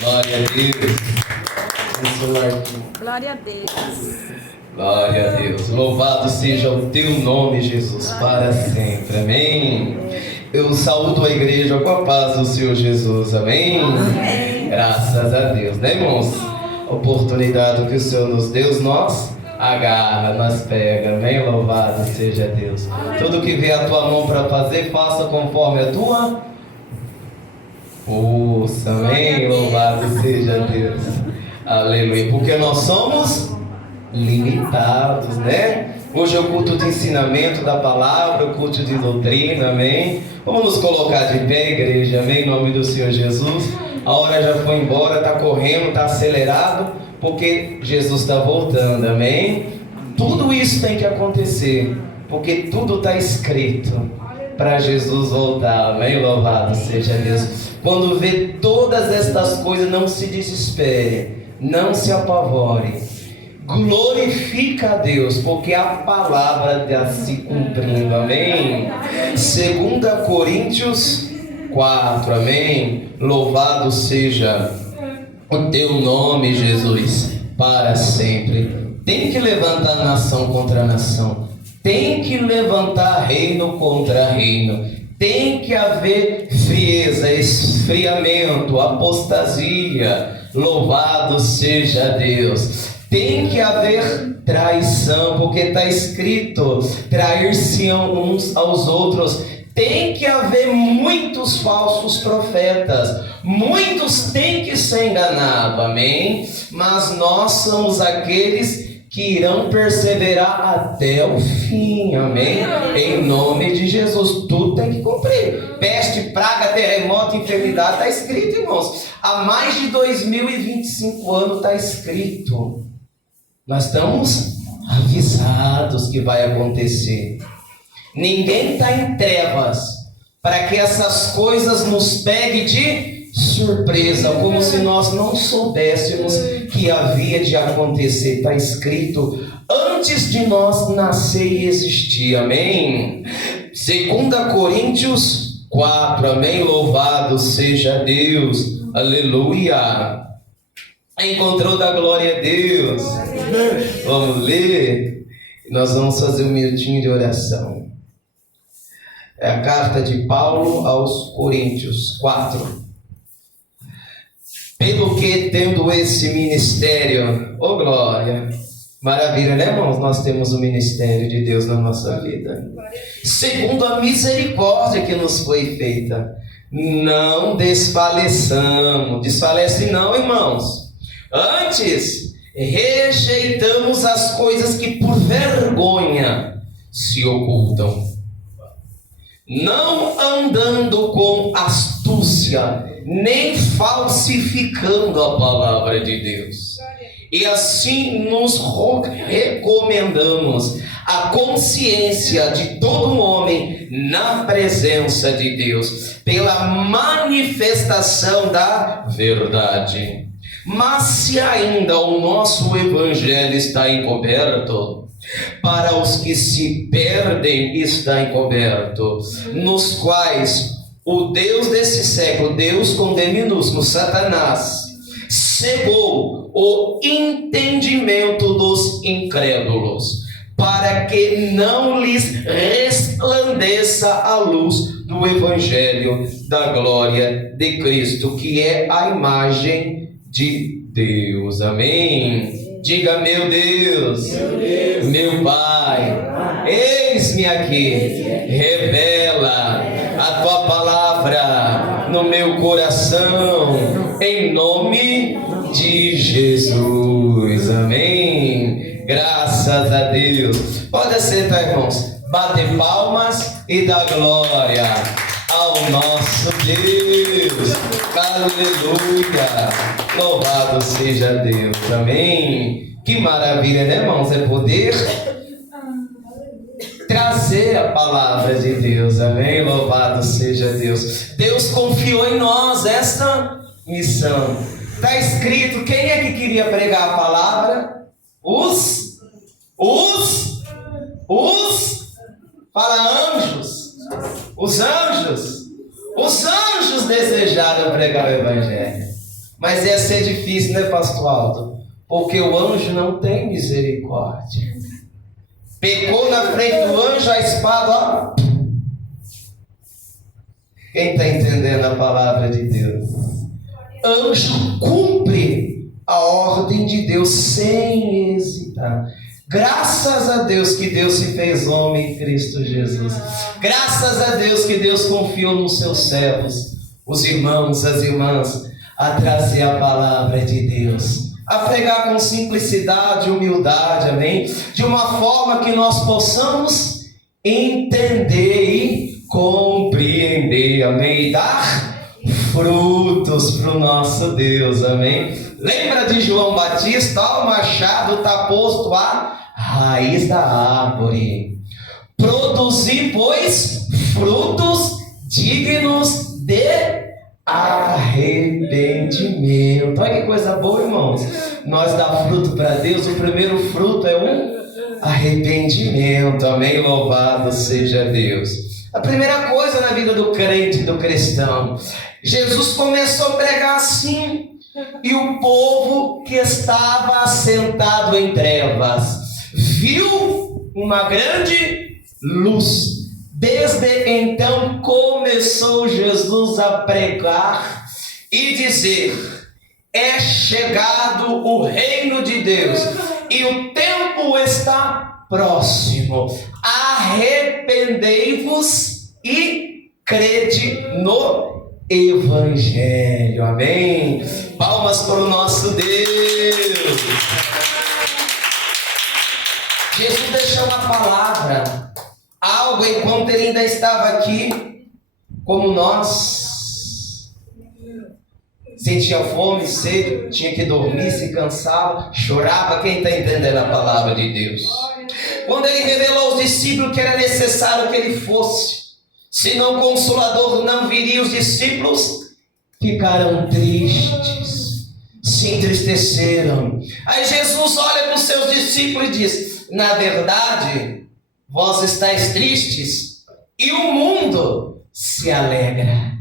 Glória a Deus. Glória a Deus. Glória a Deus. Louvado seja o teu nome, Jesus, para sempre. Amém. Eu saúdo a igreja com a paz do Senhor Jesus. Amém. Amém. Graças a Deus, né, irmãos? Oportunidade que o Senhor nos deu, nós agarra, nós pega. Amém. Louvado seja Deus. Tudo que vier a tua mão para fazer, faça conforme a tua força. Amém. Louvado seja Deus. Aleluia. Porque nós somos limitados, né? Hoje é o culto de ensinamento da palavra, o culto de doutrina, amém? Vamos nos colocar de pé, igreja, amém? Em nome do Senhor Jesus. A hora já foi embora, está correndo, está acelerado, porque Jesus está voltando, amém? Tudo isso tem que acontecer, porque tudo está escrito para Jesus voltar, amém? Louvado seja Deus. Quando vê todas estas coisas, não se desespere, não se apavore. Glorifica a Deus, porque a palavra está se cumprindo, amém? 2 Coríntios 4, amém? Louvado seja o teu nome, Jesus, para sempre. Tem que levantar nação contra nação, tem que levantar reino contra reino, tem que haver frieza, esfriamento, apostasia. Louvado seja Deus. Tem que haver traição, porque está escrito: trair-se uns aos outros. Tem que haver muitos falsos profetas, muitos têm que ser enganados, amém? Mas nós somos aqueles que irão perseverar até o fim, amém? Em nome de Jesus, tudo tem que cumprir. Peste, praga, terremoto, enfermidade, está escrito, irmãos. Há mais de 2025 anos está escrito. Nós estamos avisados que vai acontecer. Ninguém está em trevas para que essas coisas nos peguem de surpresa, como se nós não soubéssemos que havia de acontecer. Está escrito antes de nós nascer e existir, amém? 2 Coríntios 4, amém? Louvado seja Deus, aleluia. Encontrou da glória a Deus. Vamos ler. Nós vamos fazer um minutinho de oração. É a carta de Paulo aos Coríntios 4. Pelo que tendo esse ministério, oh glória, maravilha, né, irmãos? Nós temos o ministério de Deus na nossa vida, segundo a misericórdia que nos foi feita, não desfaleçamos. Desfalece não, irmãos. Antes, rejeitamos as coisas que por vergonha se ocultam, não andando com astúcia, nem falsificando a palavra de Deus. E assim nos recomendamos a consciência de todo homem na presença de Deus, pela manifestação da verdade. Mas se ainda o nosso evangelho está encoberto, para os que se perdem está encoberto, nos quais o Deus desse século, Deus com D minúsculo, Satanás, cegou o entendimento dos incrédulos, para que não lhes resplandeça a luz do evangelho da glória de Cristo, que é a imagem de Deus, amém? Diga: meu Deus, meu Pai, eis-me aqui, revela a tua palavra no meu coração, em nome de Jesus, amém? Graças a Deus. Pode sentar, irmãos, bater palmas e dar glória ao nosso Deus, aleluia. Louvado seja Deus, amém? Que maravilha, né, irmãos? É poder trazer a palavra de Deus, amém? Louvado seja Deus. Deus confiou em nós esta missão. Está escrito, quem é que queria pregar a palavra? Fala, anjos. Os anjos. Os anjos desejaram pregar o evangelho. Mas ia ser difícil, né, pastor Aldo? Porque o anjo não tem misericórdia. Pegou na frente do anjo a espada, ó. Quem está entendendo a palavra de Deus? Anjo cumpre a ordem de Deus sem hesitar. Graças a Deus que Deus se fez homem em Cristo Jesus. Graças a Deus que Deus confiou nos seus servos, os irmãos, as irmãs, a trazer a palavra de Deus, a pregar com simplicidade, humildade, amém? De uma forma que nós possamos entender e compreender, amém? E dar frutos para o nosso Deus, amém? Lembra de João Batista? O machado está posto à raiz da árvore. Produzir, pois, frutos dignos de arrependimento. Olha que coisa boa, irmãos. Nós dá fruto para Deus. O primeiro fruto é um arrependimento. Amém? Louvado seja Deus. A primeira coisa na vida do crente, do cristão, Jesus começou a pregar assim, e o povo que estava assentado em trevas viu uma grande luz. Desde então começou Jesus a pregar e dizer: é chegado o reino de Deus e o tempo está próximo. Arrependei-vos e crede no Evangelho. Amém? Palmas para o nosso Deus. Jesus deixou uma palavra, algo enquanto ele ainda estava aqui, como nós. Sentia fome, sede, tinha que dormir, se cansava, chorava. Quem está entendendo a palavra de Deus? Quando ele revelou aos discípulos que era necessário que ele fosse, senão o Consolador não viria, os discípulos ficaram tristes, se entristeceram. Aí Jesus olha para os seus discípulos e diz: na verdade, vós estáis tristes e o mundo se alegra,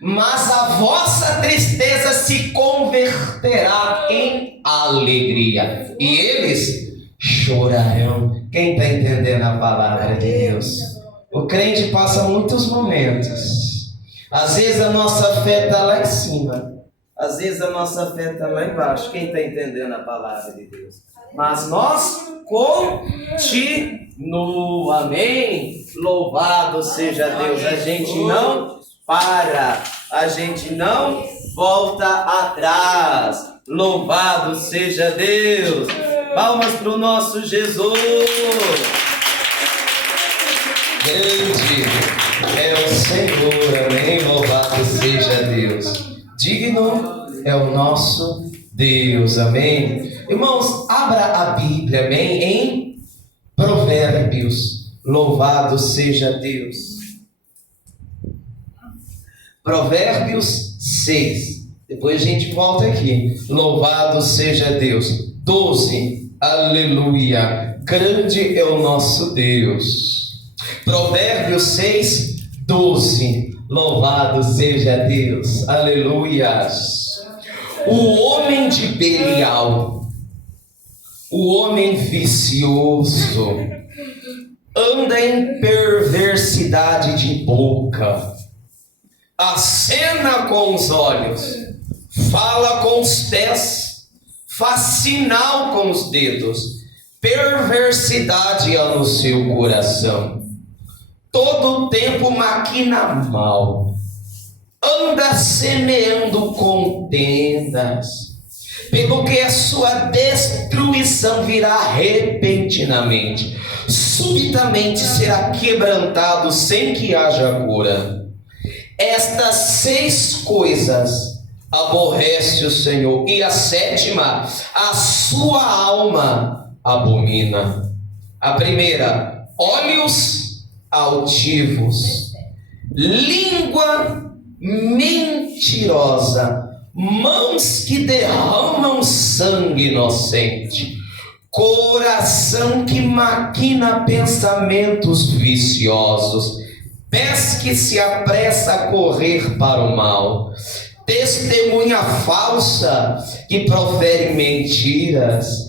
mas a vossa tristeza se converterá em alegria e eles chorarão. Quem está entendendo a palavra de Deus? O crente passa muitos momentos. Às vezes a nossa fé está lá em cima, às vezes a nossa fé está lá embaixo. Quem está entendendo a palavra de Deus? Mas nós continuamos, amém? Louvado seja Deus. A gente não para, a gente não volta atrás. Louvado seja Deus. Palmas para o nosso Jesus. Grande é o Senhor, amém? Louvado seja Deus. Digno é o nosso Deus, amém? Irmãos, abra a Bíblia, amém? Em Provérbios. Louvado seja Deus. Provérbios 6. Depois a gente volta aqui. Louvado seja Deus. 12. Aleluia. Grande é o nosso Deus. Provérbios 6, 12. Louvado seja Deus. Aleluias. O homem de Belial, o homem vicioso, anda em perversidade de boca, acena com os olhos, fala com os pés, faz sinal com os dedos, perversidade há no seu coração. Todo o tempo maquina mal, anda semeando contendas, pelo que a sua destruição virá repentinamente, subitamente será quebrantado sem que haja cura. Estas 6 coisas aborrece o Senhor, e a 7ª a sua alma abomina. A primeira, olhos altivos, língua mentirosa, mãos que derramam sangue inocente, coração que maquina pensamentos viciosos, pesca que se apressa a correr para o mal, testemunha falsa que profere mentiras,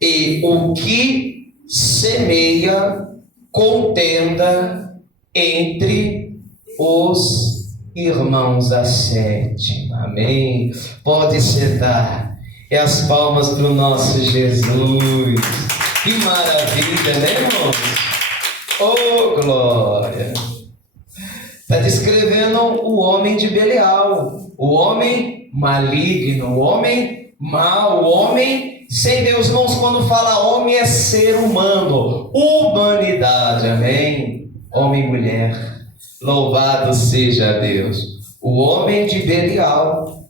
e o que semeia contenda entre os irmãos da sétima. Amém? Pode sentar. E as palmas para o nosso Jesus. Que maravilha, né, irmãos? Oh, glória! Está descrevendo o homem de Belial, o homem maligno, o homem mau, o homem sem Deus. Irmãos, quando fala homem é ser humano, humanidade, amém? Homem e mulher, louvado seja Deus. O homem de Belial.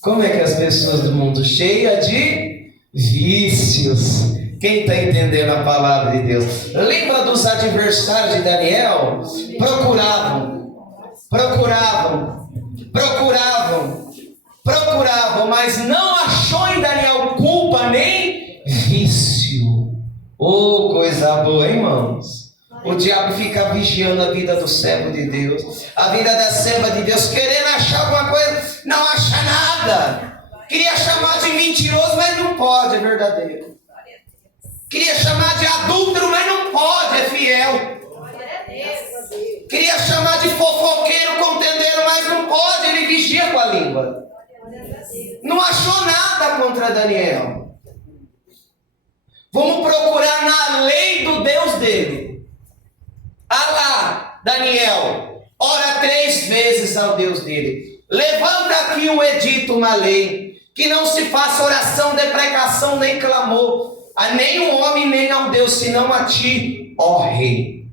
Como é que as pessoas do mundo cheias de vícios? Quem está entendendo a palavra de Deus? Lembra dos adversários de Daniel? Procuravam, mas não achou em Daniel culpa nem vício. Oh, coisa boa, hein, irmãos? O diabo fica vigiando a vida do servo de Deus, a vida da serva de Deus, querendo achar alguma coisa, não acha nada. Queria chamar de mentiroso, mas não pode, é verdadeiro. Queria chamar de adúltero, mas não pode, é fiel. Queria chamar de fofoqueiro, contendeiro, mas não pode, ele vigia com a língua. Não achou nada contra Daniel. Vamos procurar na lei do Deus dele. Ah lá, Daniel, ora 3 vezes ao Deus dele. Levanta aqui um edito, uma lei, que não se faça oração, deprecação, nem clamor a nenhum homem, nem ao Deus, senão a ti, ó rei.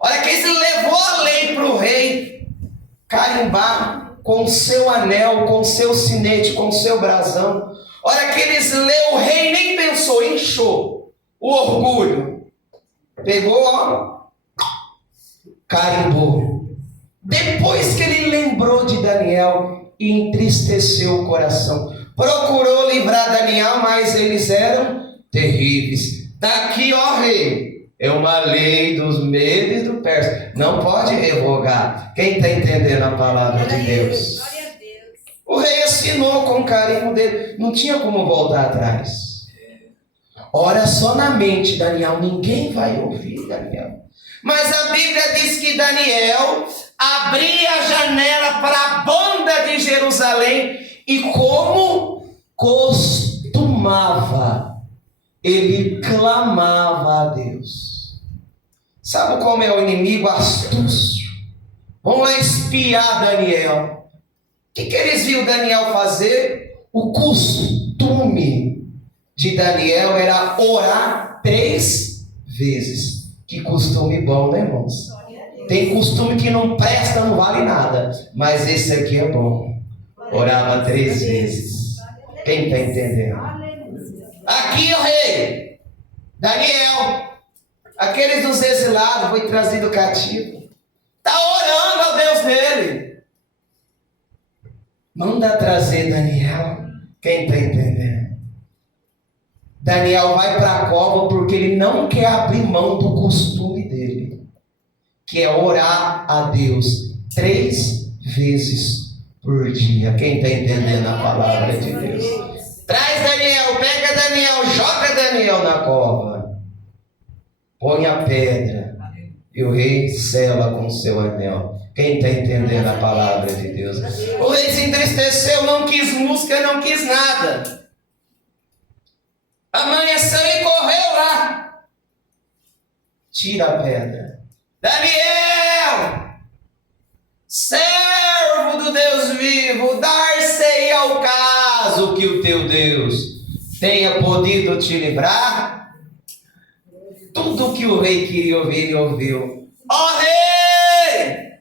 Olha que ele levou a lei para o rei carimbar com o seu anel, com o seu sinete, com o seu brasão. Olha que eles leu, o rei nem pensou, inchou o orgulho. Pegou, ó, carimbou. Depois que ele lembrou de Daniel, entristeceu o coração. Procurou livrar Daniel, mas eles eram terríveis. Daqui, ó rei, é uma lei dos Medos e do Persa. Não pode revogar. Quem está entendendo a palavra de Deus? O rei assinou com o carimbo dele. Não tinha como voltar atrás. Ora só na mente, Daniel. Ninguém vai ouvir Daniel. Mas a Bíblia diz que Daniel abria a janela para a banda de Jerusalém. E como costumava, ele clamava a Deus. Sabe como é o inimigo astúcio? Vamos lá espiar Daniel. O que eles viram Daniel fazer? O costume de Daniel era orar 3 vezes. Que costume bom, né, irmãos? Tem costume que não presta, não vale nada. Mas esse aqui é bom. Orava 3 vezes. Quem está entendendo? Aqui o rei Daniel, aqueles dos exilados, foi trazido cativo, está orando ao Deus dele. Manda trazer Daniel. Quem está entendendo? Daniel vai para a cova porque ele não quer abrir mão do costume dele, que é orar a Deus 3 vezes por dia. Quem está entendendo a palavra de Deus? Traz Daniel, pega Daniel, joga Daniel na cova, põe a pedra e o rei sela com seu anel. Quem está entendendo a palavra de Deus? O rei se entristeceu, não quis música, não quis nada. Amanheceu e correu lá. Tira a pedra. Daniel, servo do Deus vivo, dar-se-ei ao caso que o teu Deus tenha podido te livrar. Tudo que o rei queria ouvir, ele ouviu. Ó rei,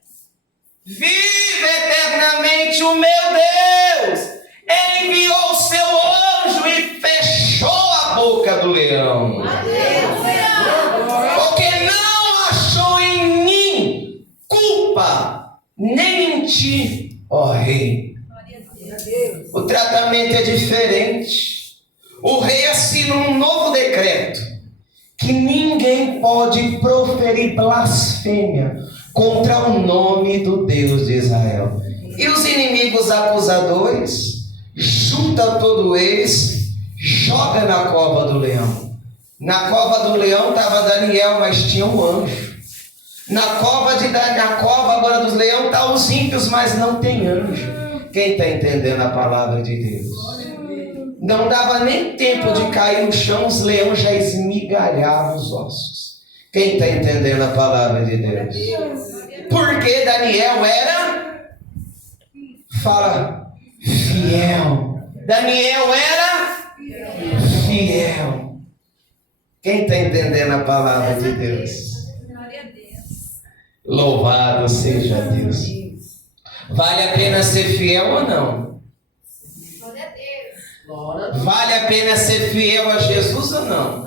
vive eternamente o meu Deus. Ele enviou o seu anjo e fechou a boca do leão. Porque não achou em mim culpa, nem em ti, ó rei. O tratamento é diferente. O rei assina um novo decreto que ninguém pode proferir blasfêmia contra o nome do Deus de Israel. E os inimigos acusadores, junta todos eles, joga na cova do leão. Na cova do leão estava Daniel, mas tinha um anjo. Na cova agora dos leões estão os ímpios, mas não tem anjo. Quem está entendendo a palavra de Deus? Não dava nem tempo de cair no chão, os leões já esmigalhavam os ossos. Quem está entendendo a palavra de Deus? Porque Daniel era, fala, fiel. Daniel era fiel. Quem está entendendo a palavra de Deus? Louvado seja Deus. Vale a pena ser fiel ou não? Vale a pena ser fiel a Jesus ou não?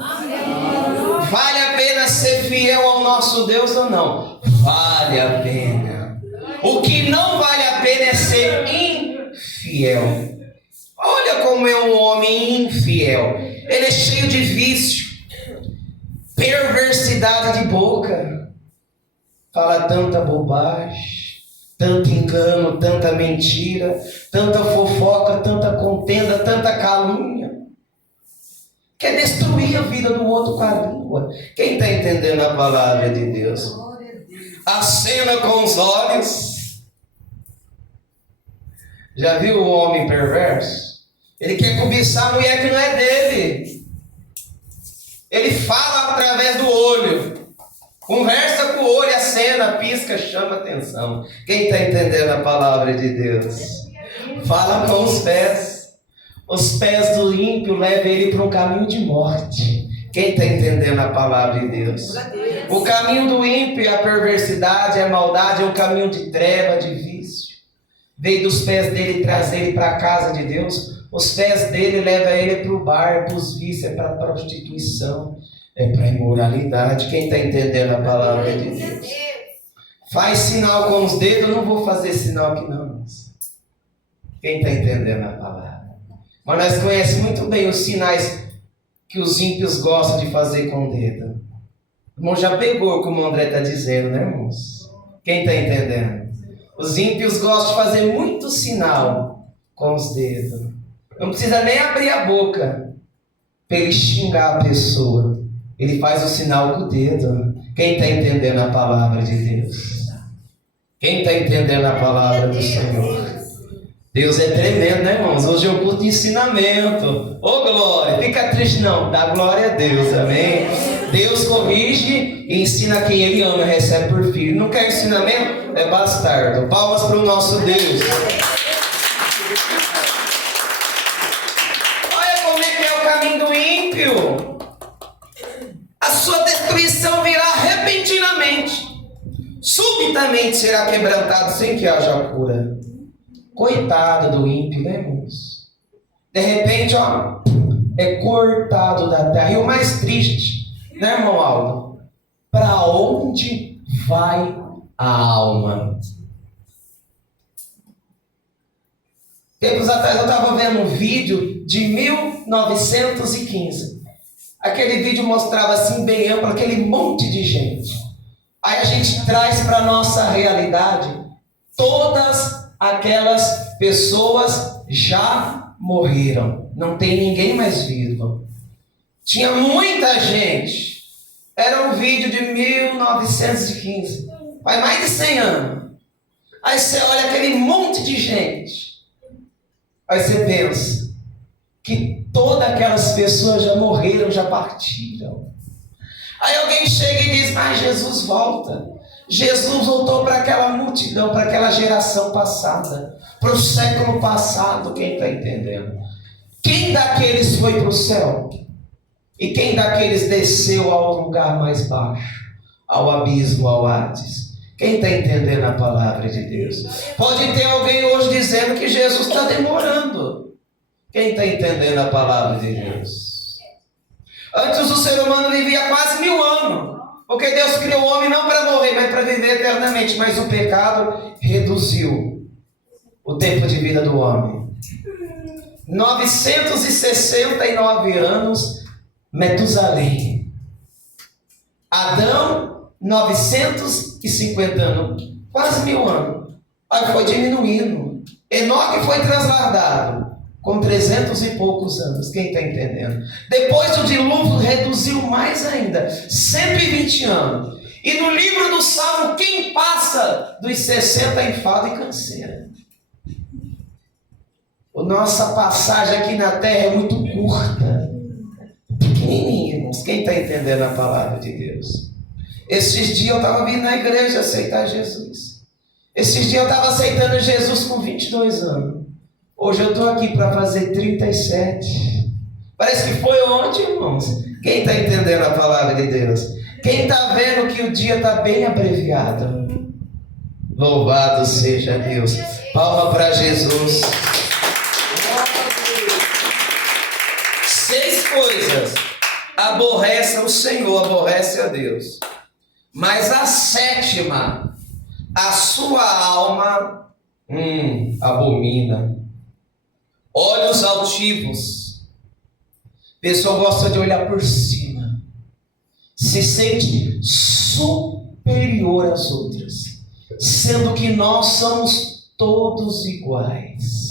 Vale a pena ser fiel ao nosso Deus ou não? Vale a pena. O que não vale a pena é ser infiel. Olha como é um homem infiel. Ele é cheio de vício, perversidade de boca, fala tanta bobagem, tanto engano, tanta mentira, tanta fofoca, tanta contenda, tanta calúnia. Quer destruir a vida do outro com a língua. Quem está entendendo a palavra de Deus? Acena com os olhos. Já viu o homem perverso? Ele quer cobiçar a mulher que não é dele. Ele fala através do olho. Conversa com o olho, acena, pisca, chama atenção. Quem está entendendo a palavra de Deus? Fala com os pés. Os pés do ímpio levam ele para um caminho de morte. Quem está entendendo a palavra de Deus? O caminho do ímpio é a perversidade, é a maldade, é um caminho de treva, de vício. Veio dos pés dele trazer ele para a casa de Deus. Os pés dele levam ele para o bar, para os vícios, é para a prostituição, é para a imoralidade. Quem está entendendo a palavra de Deus? Faz sinal com os dedos, eu não vou fazer sinal aqui não. Quem está entendendo a palavra? Mas nós conhecemos muito bem os sinais que os ímpios gostam de fazer com o dedo. O irmão já pegou como o André está dizendo, né, irmãos? Quem está entendendo? Os ímpios gostam de fazer muito sinal com os dedos. Não precisa nem abrir a boca para ele xingar a pessoa. Ele faz o sinal com o dedo. Quem está entendendo a palavra de Deus? Quem está entendendo a palavra do Senhor? Deus é tremendo, né, irmãos? Hoje é o culto de ensinamento. Ô, glória! Fica triste não, dá glória a Deus, amém? Deus corrige e ensina quem Ele ama, recebe por filho. Não quer ensinamento? É bastardo. Palmas para o nosso Deus. Olha como é que é o caminho do ímpio. A sua destruição virá repentinamente. Subitamente será quebrantado sem que haja cura. Coitado do ímpio, né, irmãos? De repente, ó, é cortado da terra. E o mais triste, né, irmão Aldo? Para onde vai a alma? Tempos atrás eu estava vendo um vídeo de 1915. Aquele vídeo mostrava assim, bem amplo, aquele monte de gente. Aí a gente traz para a nossa realidade todas aquelas pessoas já morreram. Não tem ninguém mais vivo. Tinha muita gente. Era um vídeo de 1915. Faz mais de 100 anos. Aí você olha aquele monte de gente. Aí você pensa que todas aquelas pessoas já morreram, já partiram. Aí alguém chega e diz, mas Jesus volta. Jesus voltou para aquela multidão, para aquela geração passada, para o século passado. Quem está entendendo? Quem daqueles foi para o céu? E quem daqueles desceu ao lugar mais baixo, ao abismo, ao Hades? Quem está entendendo a palavra de Deus? Pode ter alguém hoje dizendo que Jesus está demorando. Quem está entendendo a palavra de Deus? Antes o ser humano vivia quase 1000 anos. Porque Deus criou o homem não para morrer, mas para viver eternamente. Mas o pecado reduziu o tempo de vida do homem. 969 anos, Metusalém. Adão, 950 anos, quase 1000 anos. Aí foi diminuindo. Enoque foi transladado com 300 e poucos anos. Quem está entendendo? Depois do dilúvio reduziu mais ainda, 120 anos. E no livro do Salmo, quem passa dos 60 em enfado e canseira? A nossa passagem aqui na terra é muito curta, pequenininha, irmãos. Quem está entendendo a palavra de Deus? Esses dias eu estava vindo na igreja aceitar Jesus. Esses dias eu estava aceitando Jesus com 22 anos. Hoje eu estou aqui para fazer 37. Parece que foi ontem, irmãos. Quem está entendendo a palavra de Deus? Quem está vendo que o dia está bem abreviado? Louvado seja Deus. Palma para Jesus. 6 coisas aborrece o Senhor, aborrece a Deus. Mas a 7ª, a sua alma abomina. Olhos altivos. A pessoa gosta de olhar por cima. Se sente superior às outras, sendo que nós somos todos iguais.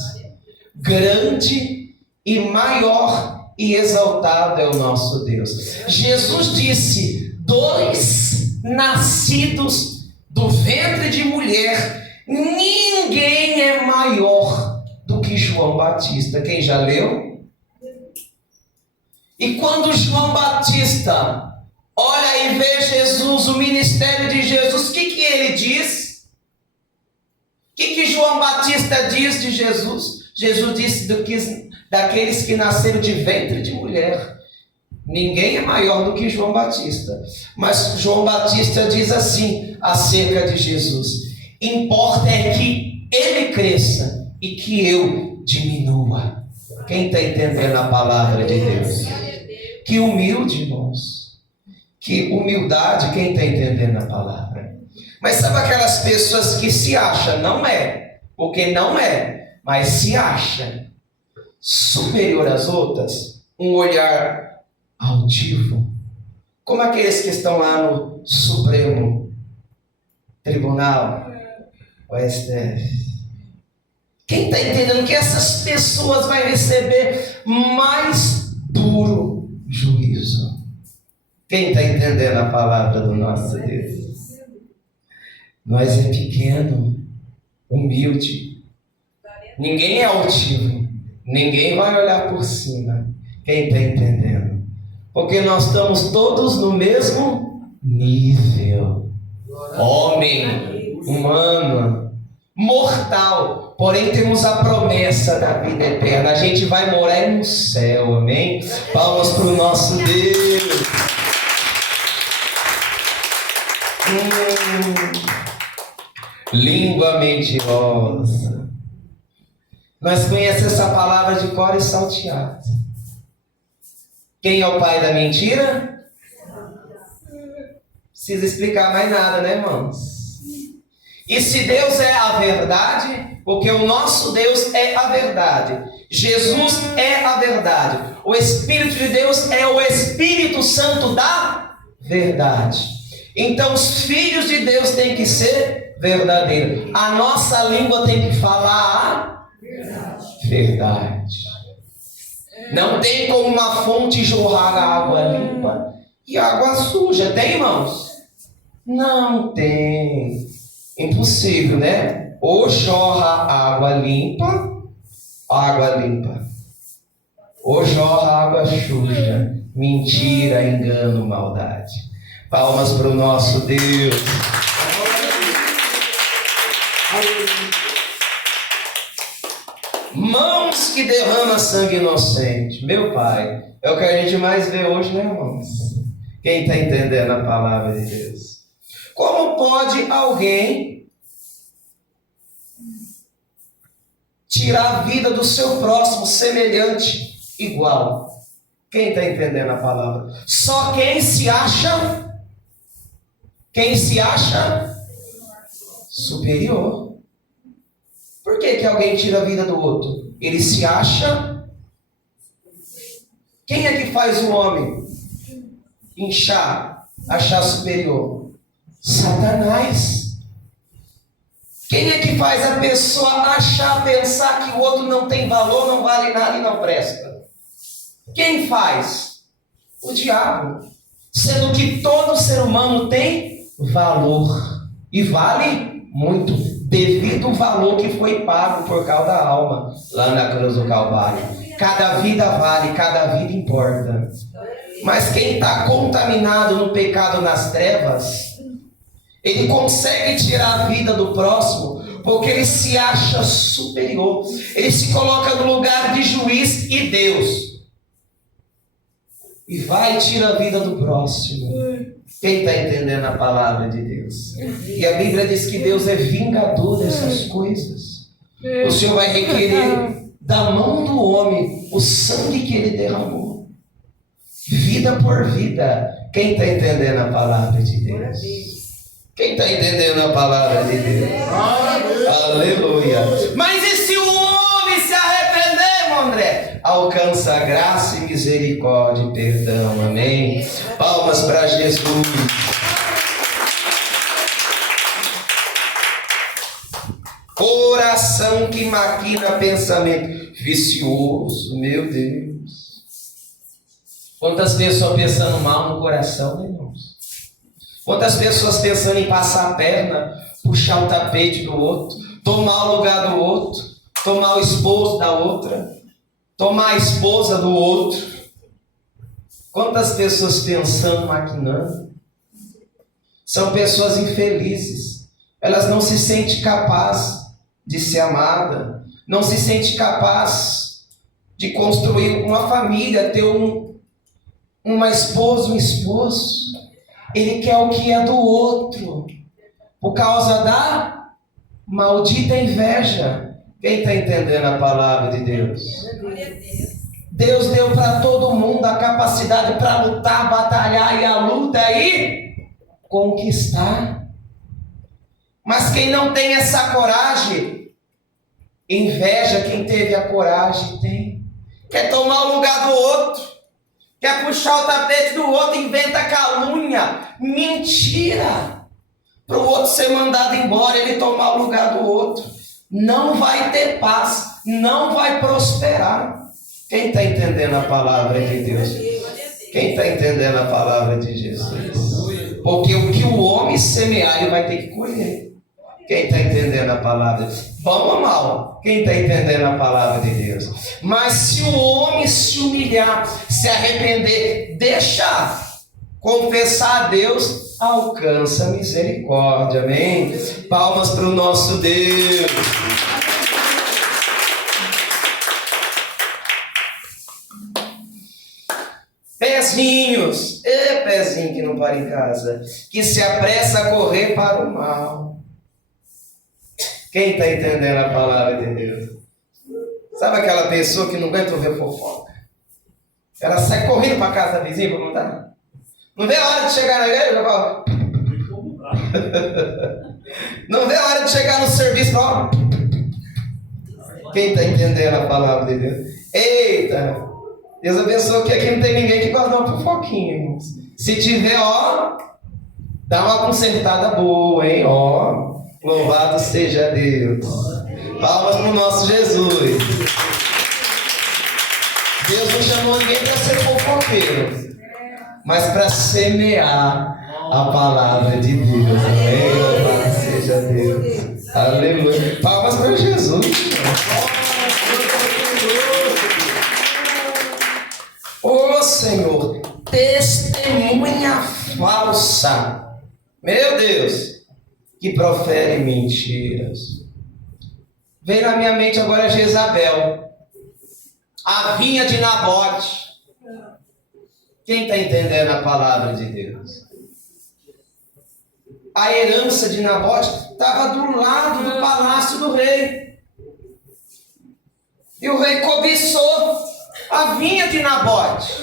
Grande e maior e exaltado é o nosso Deus. Jesus disse: 2 nascidos do ventre de mulher, ninguém é maior do que João Batista. Quem já leu? E quando João Batista olha e vê Jesus, o ministério de Jesus, o que ele diz? O que João Batista diz de Jesus? Jesus disse daqueles que nasceram de ventre de mulher. Ninguém é maior do que João Batista. Mas João Batista diz assim acerca de Jesus: importa é que ele cresça e que eu diminua. Quem está entendendo a palavra de Deus? Que humilde, irmãos. Que humildade. Quem está entendendo a palavra? Mas sabe aquelas pessoas que se acham? Não é, porque não é, mas se acha superior às outras. Um olhar altivo, como aqueles que estão lá no Supremo Tribunal, o STF. Quem está entendendo que essas pessoas vão receber mais duro juízo? Quem está entendendo a palavra do nosso Deus? Nós é pequeno, humilde, ninguém é altivo, ninguém vai olhar por cima. Quem está entendendo? Porque nós estamos todos no mesmo nível. Homem, humano, mortal. Porém temos a promessa da vida eterna. A gente vai morar no céu, amém? Palmas para o nosso Deus. Língua mentirosa. Nós conhecemos essa palavra de cor e salteado. Quem é o pai da mentira? Precisa explicar mais nada, né, irmãos? E se Deus é a verdade, porque o nosso Deus é a verdade, Jesus é a verdade, o Espírito de Deus é o Espírito Santo da verdade. Então os filhos de Deus têm que ser verdadeiros. A nossa língua tem que falar a verdade. Não tem como uma fonte jorrar a água limpa e água suja. Tem, irmãos? Não tem. Impossível, né? Ou jorra água limpa, ou jorra água suja. Mentira, engano, maldade. Palmas para o nosso Deus. Mãos que derramam sangue inocente. Meu Pai, é o que a gente mais vê hoje, né, irmãos? Quem está entendendo a palavra de Deus? Como pode alguém tirar a vida do seu próximo semelhante, igual? Quem está entendendo a palavra? Só quem se acha superior. Por que alguém tira a vida do outro? Ele se acha. Quem é que faz o homem inchar? achar superior? Satanás. Quem é que faz a pessoa achar, pensar que o outro não tem valor, não vale nada e não presta? Quem faz? O diabo. Sendo que todo ser humano tem valor. E vale muito, devido ao valor que foi pago por causa da alma, lá na cruz do Calvário. Cada vida vale, cada vida importa. Mas quem está contaminado no pecado, nas trevas, ele consegue tirar a vida do próximo, porque ele se acha superior. Ele se coloca no lugar de juiz e Deus. E vai e tira a vida do próximo. Quem está entendendo a palavra de Deus? E a Bíblia diz que Deus é vingador dessas coisas. O Senhor vai requerer da mão do homem o sangue que ele derramou. Vida por vida. Quem está entendendo a palavra de Deus? Quem está entendendo a palavra de Deus? Aleluia. Mas e se o homem se arrepender, meu André? Alcança graça e misericórdia e perdão. Amém? Palmas para Jesus. Coração que maquina pensamento vicioso. Meu Deus. Quantas pessoas pensando mal no coração, irmãos? Quantas pessoas pensando em passar a perna, puxar o tapete do outro, tomar o lugar do outro, tomar o esposo da outra, tomar a esposa do outro. Quantas pessoas pensando, maquinando? São pessoas infelizes. Elas não se sentem capazes de ser amada, não se sentem capazes de construir uma família, ter uma esposa, um esposo. Ele quer o que é do outro, por causa da maldita inveja. Quem está entendendo a palavra de Deus? Deus deu para todo mundo a capacidade para lutar, batalhar, e a luta aí conquistar. Mas quem não tem essa coragem, inveja quem teve a coragem, tem. Quer tomar o lugar do outro. Quer puxar o tapete do outro, inventa calúnia, mentira, para o outro ser mandado embora, ele tomar o lugar do outro. Não vai ter paz, não vai prosperar. Quem está entendendo a palavra de Deus? Quem está entendendo a palavra de Jesus? Porque o que o homem semear, ele vai ter que colher. Quem está entendendo a palavra? Bom ou mal? Quem está entendendo a palavra de Deus? Mas se o homem se humilhar, se arrepender, deixar, confessar a Deus, alcança misericórdia. Amém? Palmas para o nosso Deus. Pezinhos, pezinho que não para em casa, que se apressa a correr para o mal. Quem está entendendo a palavra de Deus? Sabe aquela pessoa que não aguenta ouvir fofoca? Ela sai correndo para a casa da vizinha para contar. Não vê a hora de chegar na igreja? Não vê a hora de chegar no serviço? Não. Quem está entendendo a palavra de Deus? Eita! Deus abençoe que aqui não tem ninguém que gosta de uma fofoquinha, irmãos. Se tiver, ó, dá uma consertada boa, hein? Ó. Louvado seja Deus. Palmas para o nosso Jesus. Deus não chamou ninguém para ser fofoqueiro, mas para semear a palavra de Deus. Amém? Louvado seja Deus. Aleluia. Palmas para Jesus. Ô Senhor, testemunha falsa. Meu Deus. Que profere mentiras. Vem na minha mente agora Jezabel, a vinha de Nabote. Quem está entendendo a palavra de Deus? A herança de Nabote estava do lado do palácio do rei. E o rei cobiçou a vinha de Nabote.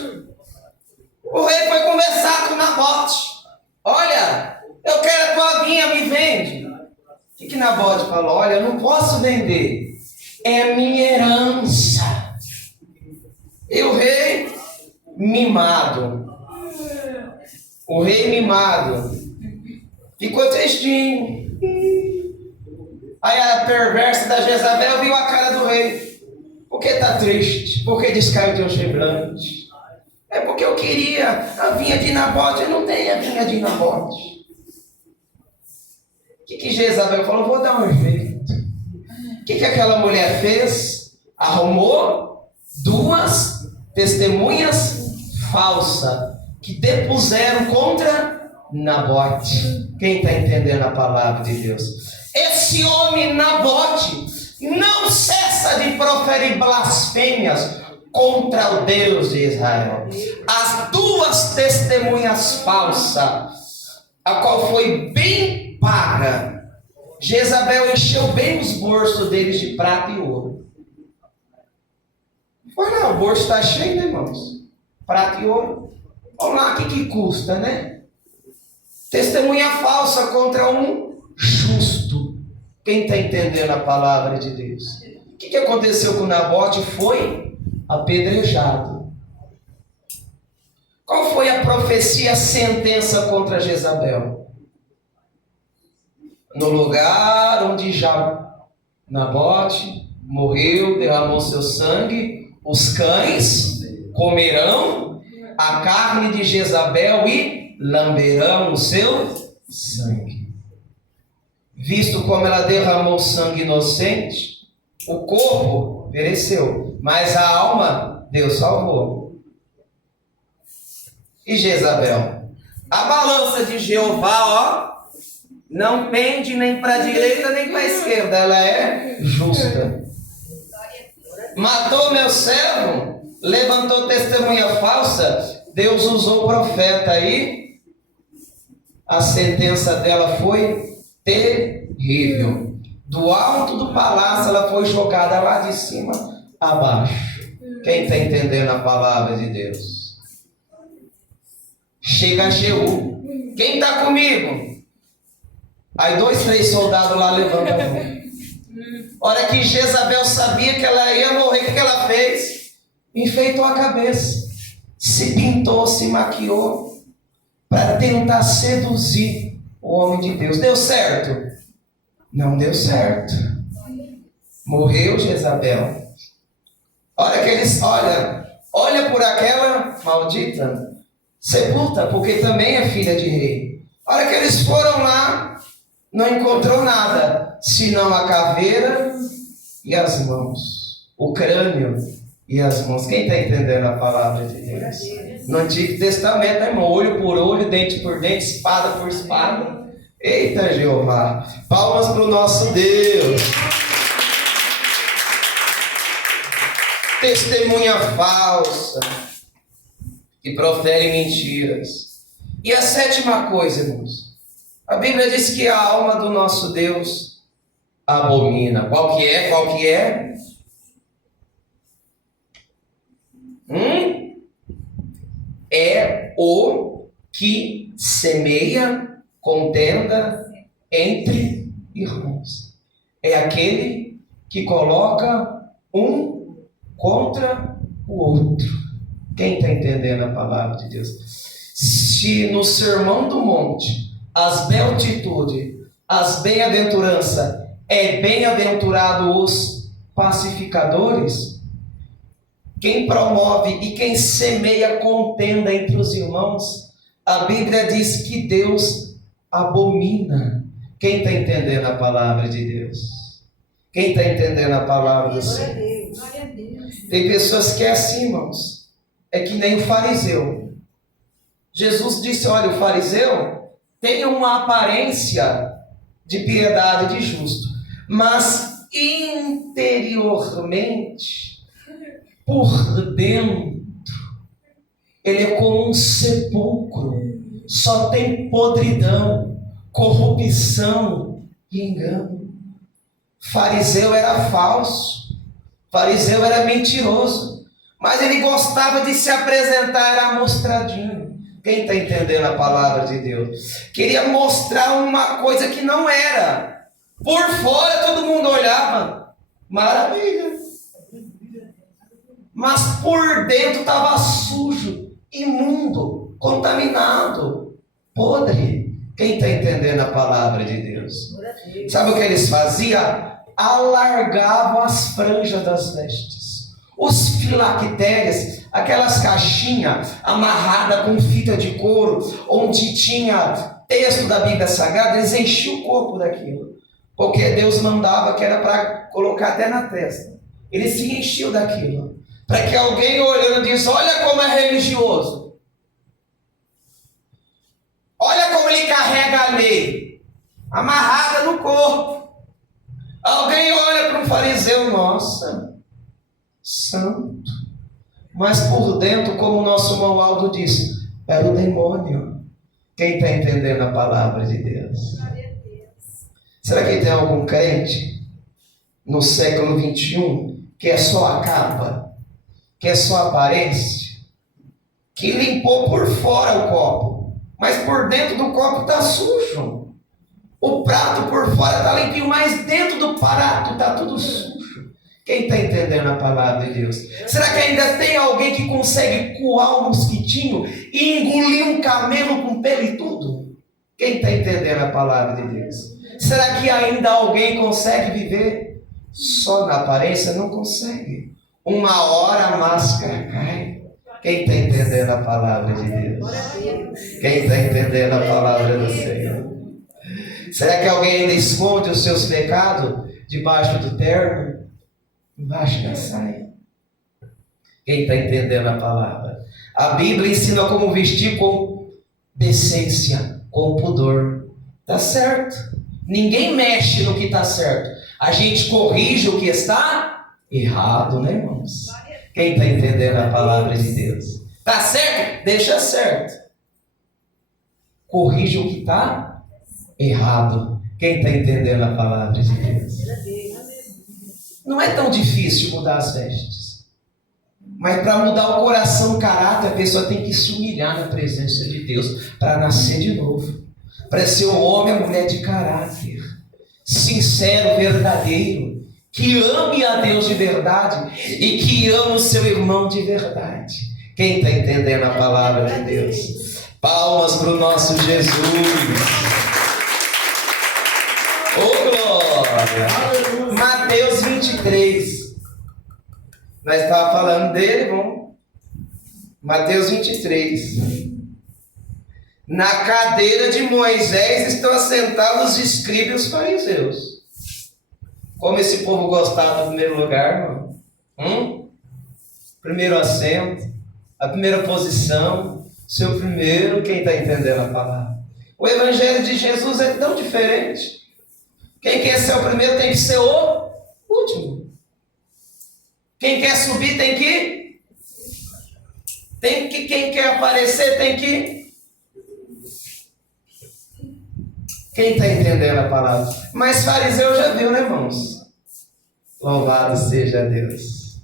O rei foi conversar com Nabote. Olha, eu quero a tua vinha, me vende. O que Nabote falou? Olha, eu não posso vender. É minha herança. E o rei, mimado. O rei mimado ficou tristinho. Aí a perversa da Jezabel viu a cara do rei. Por que está triste? Por que descaiu o teu semblante? É porque eu queria a vinha de Nabote. Eu não tenho a vinha de Nabote. O que Jezabel falou? Vou dar um jeito. O que aquela mulher fez? Arrumou 2 testemunhas falsas que depuseram contra Nabote. Quem está entendendo a palavra de Deus? Esse homem Nabote não cessa de proferir blasfêmias contra o Deus de Israel. As 2 testemunhas falsas, a qual foi bem paga, Jezabel encheu bem os bolsos deles de prata e ouro. Foi lá, o bolso está cheio, né, irmãos? Prata e ouro. Vamos lá, o que custa, né? Testemunha falsa contra um justo. Quem está entendendo a palavra de Deus? O que aconteceu com Nabote? Foi apedrejado. Qual foi a profecia, a sentença contra Jezabel? No lugar onde já Nabote morreu, derramou seu sangue, os cães comerão a carne de Jezabel e lamberão o seu sangue. Visto como ela derramou sangue inocente, o corpo pereceu, mas a alma Deus salvou. E Jezabel? A balança de Jeová, não pende nem para a direita nem para a esquerda, ela é justa. Matou meu servo, levantou testemunha falsa, Deus usou o profeta aí, a sentença dela foi terrível. Do alto do palácio ela foi jogada lá de cima abaixo. Quem está entendendo a palavra de Deus? Chega a Jeú. Quem está comigo? Aí 2, 3 soldados lá levantam a mão. Hora que Jezabel sabia que ela ia morrer, o que ela fez? Enfeitou a cabeça, se pintou, se maquiou, para tentar seduzir o homem de Deus. Deu certo? Não deu certo. Morreu Jezabel. Hora que eles olha por aquela maldita, sepulta, porque também é filha de rei. Hora que eles foram lá, não encontrou nada, senão a caveira e as mãos, o crânio e as mãos. Quem está entendendo a palavra de Deus? No Antigo Testamento, irmão, olho por olho, dente por dente, espada por espada. Eita, Jeová! Palmas para o nosso Deus. Testemunha falsa, que profere mentiras. E a 7ª coisa, irmãos, a Bíblia diz que a alma do nosso Deus abomina. Qual que é? Qual que é? É o que semeia contenda entre irmãos. É aquele que coloca um contra o outro. Quem está entendendo a palavra de Deus? Se no Sermão do Monte, as beatitudes, as bem-aventuranças, é bem-aventurado os pacificadores, quem promove e quem semeia contenda entre os irmãos, a Bíblia diz que Deus abomina. Quem está entendendo a palavra de Deus? Quem está entendendo a palavra do Senhor? Tem pessoas que é assim, irmãos. É que nem o fariseu. Jesus disse, olha, o fariseu tem uma aparência de piedade, de justo, mas interiormente, por dentro, ele é como um sepulcro, só tem podridão, corrupção e engano. Fariseu era falso, fariseu era mentiroso, mas ele gostava de se apresentar amostradinho. Quem está entendendo a palavra de Deus? Queria mostrar uma coisa que não era. Por fora todo mundo olhava, maravilha, mas por dentro estava sujo, imundo, contaminado. podre. Quem está entendendo a palavra de Deus? Sabe o que eles faziam? Alargavam as franjas das vestes. Os filactérias, aquelas caixinhas amarradas com fita de couro, onde tinha texto da Bíblia Sagrada, eles enchiam o corpo daquilo. Porque Deus mandava que era para colocar até na testa. Ele se encheu daquilo. Para que alguém olhando diz: olha como é religioso. Olha como ele carrega a lei. Amarrada no corpo. Alguém olha para um fariseu: nossa, santo. Mas por dentro, como o nosso irmão Aldo disse, era o demônio. Quem está entendendo a palavra de Deus? Será que tem algum crente no século 21 que é só a capa, que é só a aparência, que limpou por fora o copo, mas por dentro do copo está sujo? O prato por fora está limpinho, mas dentro do prato está tudo sujo. Quem está entendendo a palavra de Deus? Será que ainda tem alguém que consegue coar um mosquitinho e engolir um camelo com pelo e tudo? Quem está entendendo a palavra de Deus? Será que ainda alguém consegue viver só na aparência? Não consegue. Uma hora a máscara cai. Quem está entendendo a palavra de Deus? Quem está entendendo a palavra do Senhor? Será que alguém ainda esconde os seus pecados debaixo do terno? Embaixo da saia? Quem está entendendo a palavra? A Bíblia ensina como vestir com decência, com pudor. Está certo? Ninguém mexe no que está certo. A gente corrige o que está errado, né, irmãos? Quem está entendendo a palavra de Deus? Está certo? Deixa certo. Corrige o que está errado. Quem está entendendo a palavra de Deus? Não é tão difícil mudar as vestes. Mas para mudar o coração, o caráter, a pessoa tem que se humilhar na presença de Deus para nascer de novo. Para ser o homem e a mulher de caráter, sincero, verdadeiro, que ame a Deus de verdade e que ama o seu irmão de verdade. Quem está entendendo a palavra de Deus? Palmas para o nosso Jesus. Ô glória! Mateus 23. Nós estávamos falando dele, vamos. Mateus 23. Na cadeira de Moisés estão assentados os escribas e os fariseus. Como esse povo gostava do primeiro lugar, irmão? Primeiro assento, a primeira posição, seu primeiro. Quem está entendendo a palavra? O evangelho de Jesus é tão diferente. Quem quer ser o primeiro tem que ser o último. Quem quer subir tem que... Quem quer aparecer tem que... Quem está entendendo a palavra? Mas fariseu já viu, né, irmãos? Louvado seja Deus.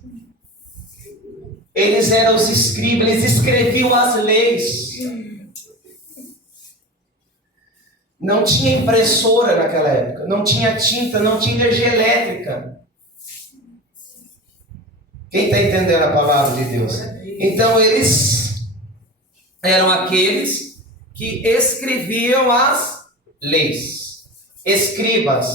Eles eram os escribas, eles escreviam as leis. Não tinha impressora naquela época, não tinha tinta, não tinha energia elétrica. Quem está entendendo a palavra de Deus? Então eles eram aqueles que escreviam as leis. Escribas,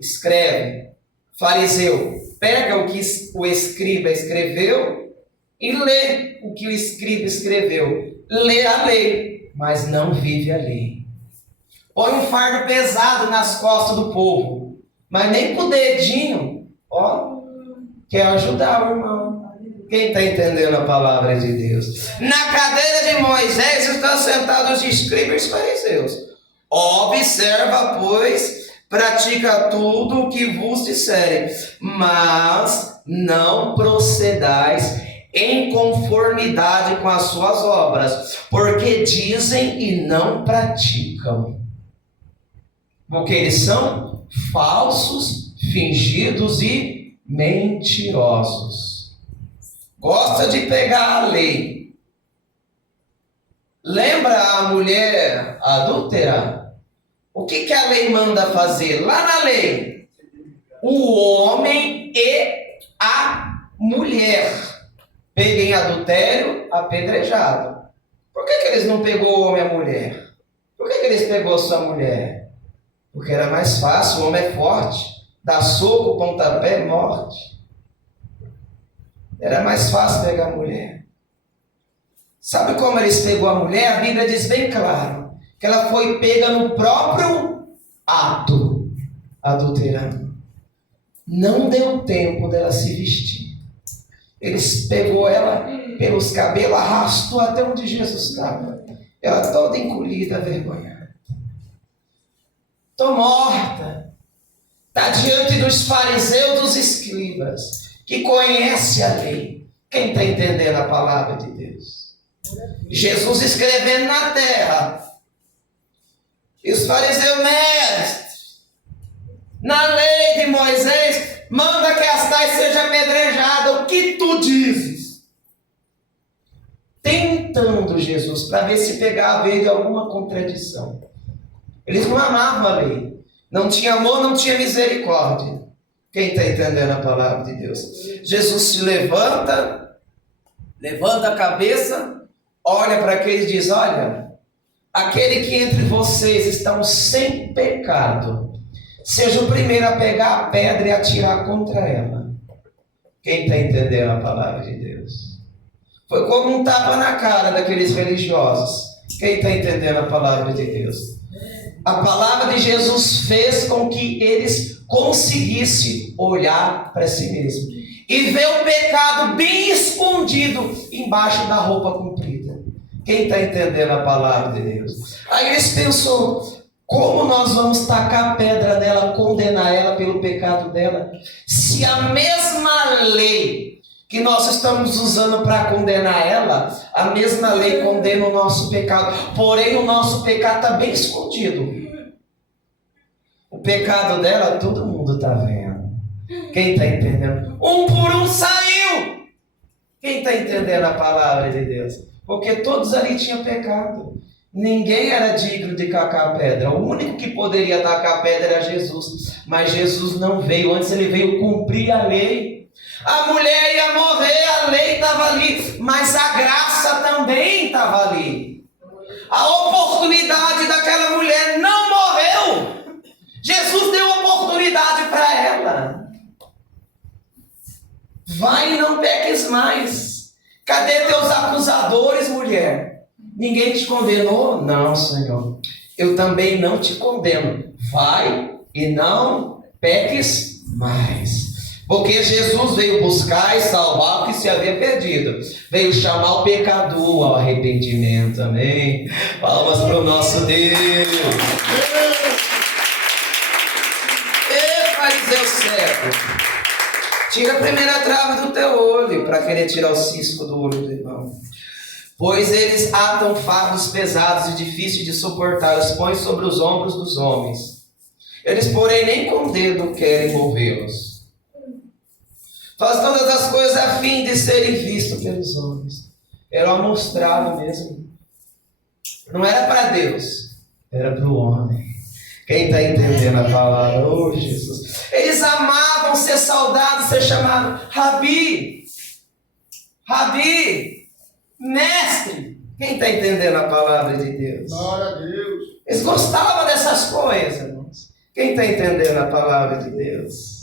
escreve. Fariseu, pega o que o escriba escreveu e lê o que o escriba escreveu. Lê a lei, mas não vive a lei. Põe um fardo pesado nas costas do povo, mas nem com o dedinho, quer ajudar o irmão. Quem está entendendo a palavra de Deus? Na cadeira de Moisés estão sentados os escribas e os fariseus. Observa, pois, pratica tudo o que vos disserem, mas não procedais em conformidade com as suas obras, porque dizem e não praticam. Porque eles são falsos, fingidos e mentirosos. Gosta de pegar a lei. Lembra a mulher adúltera? O que a lei manda fazer? Lá na lei, o homem e a mulher peguem adultério, apedrejado. Por que eles não pegou o homem e a mulher? Por que eles pegou sua mulher? Porque era mais fácil, o homem é forte, dá soco, pontapé, morte. Era mais fácil pegar a mulher. Sabe como eles pegou a mulher? A Bíblia diz bem claro, que ela foi pega no próprio ato, adulterando. Não deu tempo dela se vestir. Eles pegou ela pelos cabelos, arrastou até onde Jesus estava. Ela toda encolhida, vergonhada. Estou morta. Está diante dos fariseus, dos escribas, que conhece a lei. Quem está entendendo a palavra de Deus? Jesus escrevendo na terra. E os fariseus, mestre, na lei de Moisés, manda que as tais sejam apedrejadas. O que tu dizes? Tentando Jesus, para ver se pegava ele alguma contradição. Eles não amavam a lei. Não tinha amor, não tinha misericórdia. Quem está entendendo a palavra de Deus? Jesus se levanta a cabeça, olha para aqueles e diz: olha, aquele que entre vocês estão sem pecado, seja o primeiro a pegar a pedra e atirar contra ela. Quem está entendendo a palavra de Deus? Foi como um tapa na cara daqueles religiosos. Quem está entendendo a palavra de Deus? A palavra de Jesus fez com que eles conseguissem olhar para si mesmos e ver o pecado bem escondido embaixo da roupa comprida. Quem está entendendo a palavra de Deus? Aí eles pensam: como nós vamos tacar a pedra nela, condenar ela pelo pecado dela, se a mesma lei que nós estamos usando para condenar ela, a mesma lei condena o nosso pecado, porém o nosso pecado está bem escondido. O pecado dela todo mundo está vendo. Quem está entendendo? Um por um saiu. Quem está entendendo a palavra de Deus? Porque todos ali tinham pecado. Ninguém era digno de tacar a pedra. O único que poderia tacar a pedra era Jesus. Mas Jesus não veio. Antes ele veio cumprir a lei. A mulher ia morrer, a lei estava ali. Mas a graça também estava ali. A oportunidade daquela mulher não morreu. Jesus deu oportunidade para ela. Vai e não peques mais. Cadê teus acusadores, mulher? Ninguém te condenou? Não, Senhor. Eu também não te condeno. Vai e não peques mais. Porque Jesus veio buscar e salvar o que se havia perdido. Veio chamar o pecador ao arrependimento. Amém? Palmas para o nosso Deus. Ei, fariseu cego. Tira a primeira trave do teu olho para querer tirar o cisco do olho do irmão. Pois eles atam fardos pesados e difíceis de suportar, os põem sobre os ombros dos homens. Eles, porém, nem com o dedo querem movê-los. Faz todas as coisas a fim de serem vistos pelos homens. Era uma mostrada mesmo. Não era para Deus, era para o homem. Quem está entendendo a palavra? Oh, Jesus. Eles amavam ser saudados, ser chamados Rabi. Rabi. Mestre. Quem está entendendo a palavra de Deus? Glória a Deus. Eles gostavam dessas coisas, irmãos. Quem está entendendo a palavra de Deus?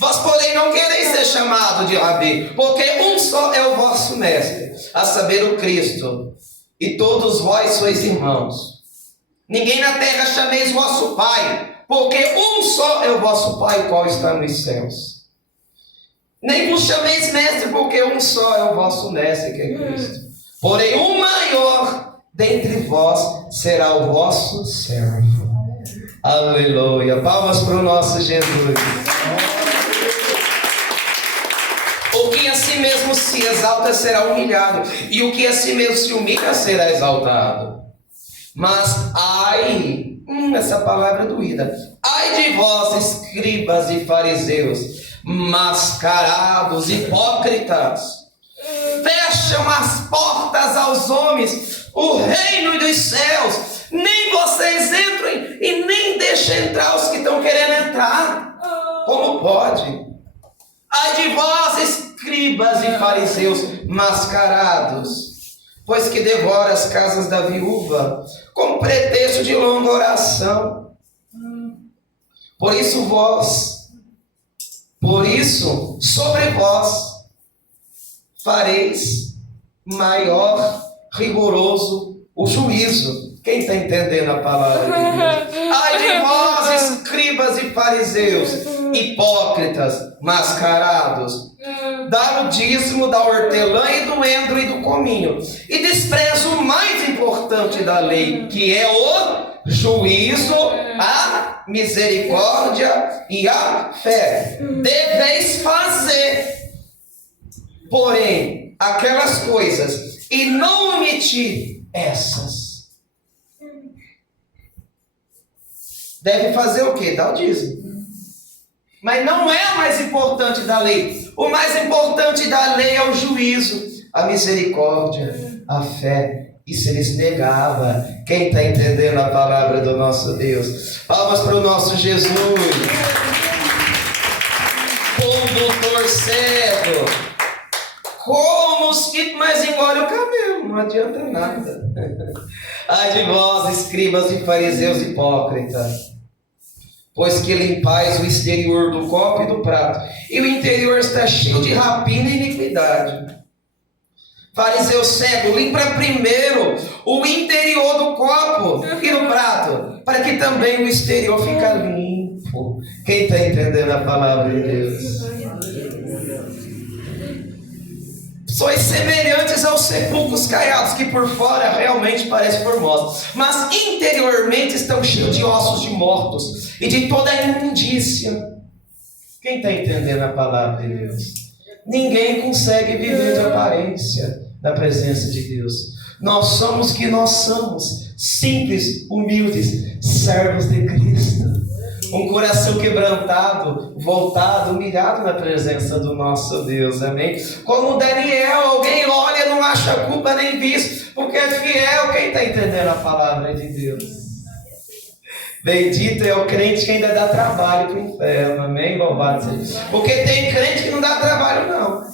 Vós, porém, não quereis ser chamado de Rabi, porque um só é o vosso mestre, a saber, o Cristo. E todos vós sois irmãos. Ninguém na terra chameis vosso Pai, porque um só é o vosso Pai, o qual está nos céus. Nem vos chameis mestre, porque um só é o vosso mestre, que é Cristo. Porém, o maior dentre vós será o vosso servo. Aleluia. Palmas para o nosso Jesus. O que a si mesmo se exalta será humilhado, e o que a si mesmo se humilha será exaltado. Mas ai, essa palavra é doída, ai de vós, escribas e fariseus, mascarados, hipócritas, fecham as portas aos homens, o reino dos céus, nem vocês entrem e nem deixem entrar os que estão querendo entrar. Como pode? Ai de vós, escribas e fariseus mascarados, pois que devora as casas da viúva, com pretexto de longa oração. Por isso, sobre vós, fareis maior, rigoroso o juízo. Quem está entendendo a palavra de Deus? Ai de vós, escribas e fariseus, hipócritas, mascarados, dá o dízimo da hortelã e do endro e do cominho, e despreza o mais importante da lei, que é o juízo, a misericórdia e a fé. Deveis fazer, porém, aquelas coisas, e não omitir essas. Deve fazer o quê? Dar o dízimo. Mas não é o mais importante da lei. O mais importante da lei é o juízo, a misericórdia, a fé. Isso eles negavam. Quem está entendendo a palavra do nosso Deus? Palmas para o nosso Jesus. Povo torcendo. Como os que mais engole o camelo. Não adianta nada. Ai de vós, escribas e fariseus hipócritas, pois que limpais o exterior do copo e do prato, e o interior está cheio de rapina e iniquidade. Fariseu cego, limpa primeiro o interior do copo e do prato, para que também o exterior fique limpo. Quem está entendendo a palavra de Deus? Sois semelhantes aos sepulcros caiados, que por fora realmente parecem formosos, mas interiormente estão cheios de ossos de mortos e de toda a imundícia. Quem está entendendo a palavra de Deus? Ninguém consegue viver de aparência da presença de Deus. Nós somos o que nós somos, simples, humildes, servos de Cristo. Um coração quebrantado, voltado, humilhado na presença do nosso Deus, amém? Como Daniel, alguém olha, não acha culpa nem vício, porque é fiel. Quem está entendendo a palavra de Deus? Bendito é o crente que ainda dá trabalho para o inferno, amém? Louvado seja. Porque tem crente que não dá trabalho, não.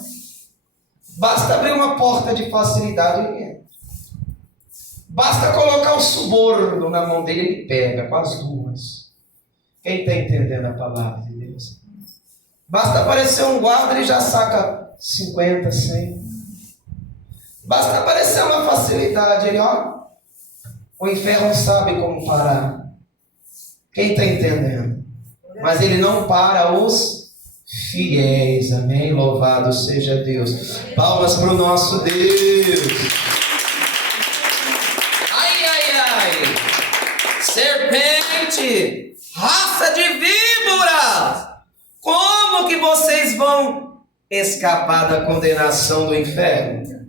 Basta abrir uma porta de facilidade e entra. Basta colocar o suborno na mão dele, ele pega com as duas. Quem está entendendo a palavra de Deus? Basta aparecer um guarda, ele já saca 50, 100. Basta aparecer uma facilidade, ele, ó, o inferno sabe como parar. Quem está entendendo? Mas ele não para os fiéis, amém? Louvado seja Deus. Palmas para o nosso Deus. Ai, ai, ai. Serpente, raça de víboras, como que vocês vão escapar da condenação do inferno?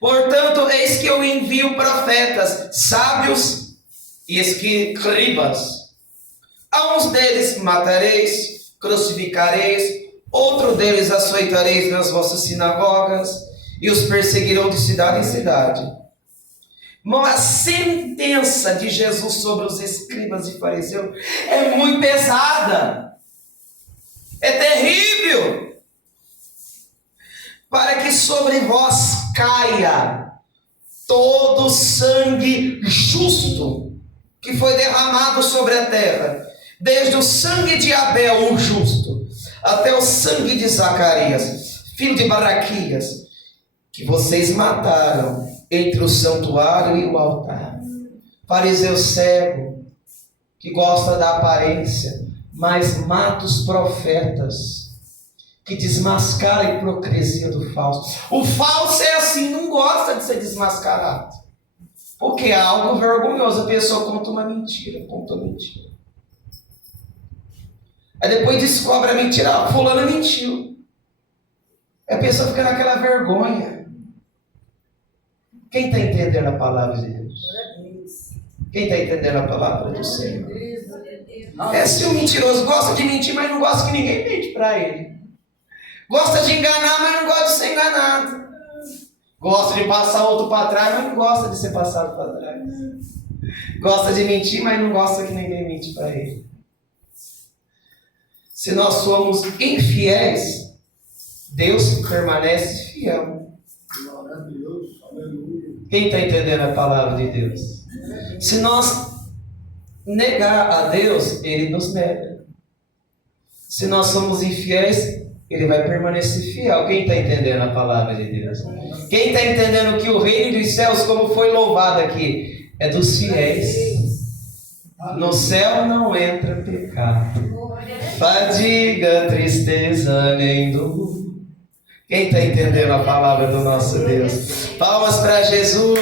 Portanto, eis que eu envio profetas, sábios e escribas. A uns deles matareis, crucificareis, outro deles açoitareis nas vossas sinagogas, e os perseguirão de cidade em cidade. Mas a sentença de Jesus sobre os escribas e fariseus é muito pesada. É terrível. Para que sobre vós caia todo o sangue justo que foi derramado sobre a terra, desde o sangue de Abel, o justo, até o sangue de Zacarias, filho de Baraquias, que vocês mataram entre o santuário e o altar. Fariseu cego, que gosta da aparência, mas mata os profetas, que desmascara a hipocrisia do falso. O falso é assim, não gosta de ser desmascarado, porque é algo vergonhoso. A pessoa conta uma mentira. Aí depois descobre a mentira, fulano mentiu. A pessoa fica naquela vergonha. Quem está entendendo a palavra de Deus? Quem está entendendo a palavra do Senhor? É se o mentiroso gosta de mentir, mas não gosta que ninguém mente para ele. Gosta de enganar, mas não gosta de ser enganado. Gosta de passar outro para trás, mas não gosta de ser passado para trás. Gosta de mentir, mas não gosta que ninguém mente para ele. Se nós somos infiéis, Deus permanece fiel. Quem está entendendo a palavra de Deus? Se nós negar a Deus, Ele nos nega. Se nós somos infiéis, Ele vai permanecer fiel. Quem está entendendo a palavra de Deus? Quem está entendendo que o reino dos céus, como foi louvado aqui, é dos fiéis. No céu não entra pecado, fadiga, tristeza, nem dor. Quem está entendendo a palavra do nosso Deus? Palmas para Jesus.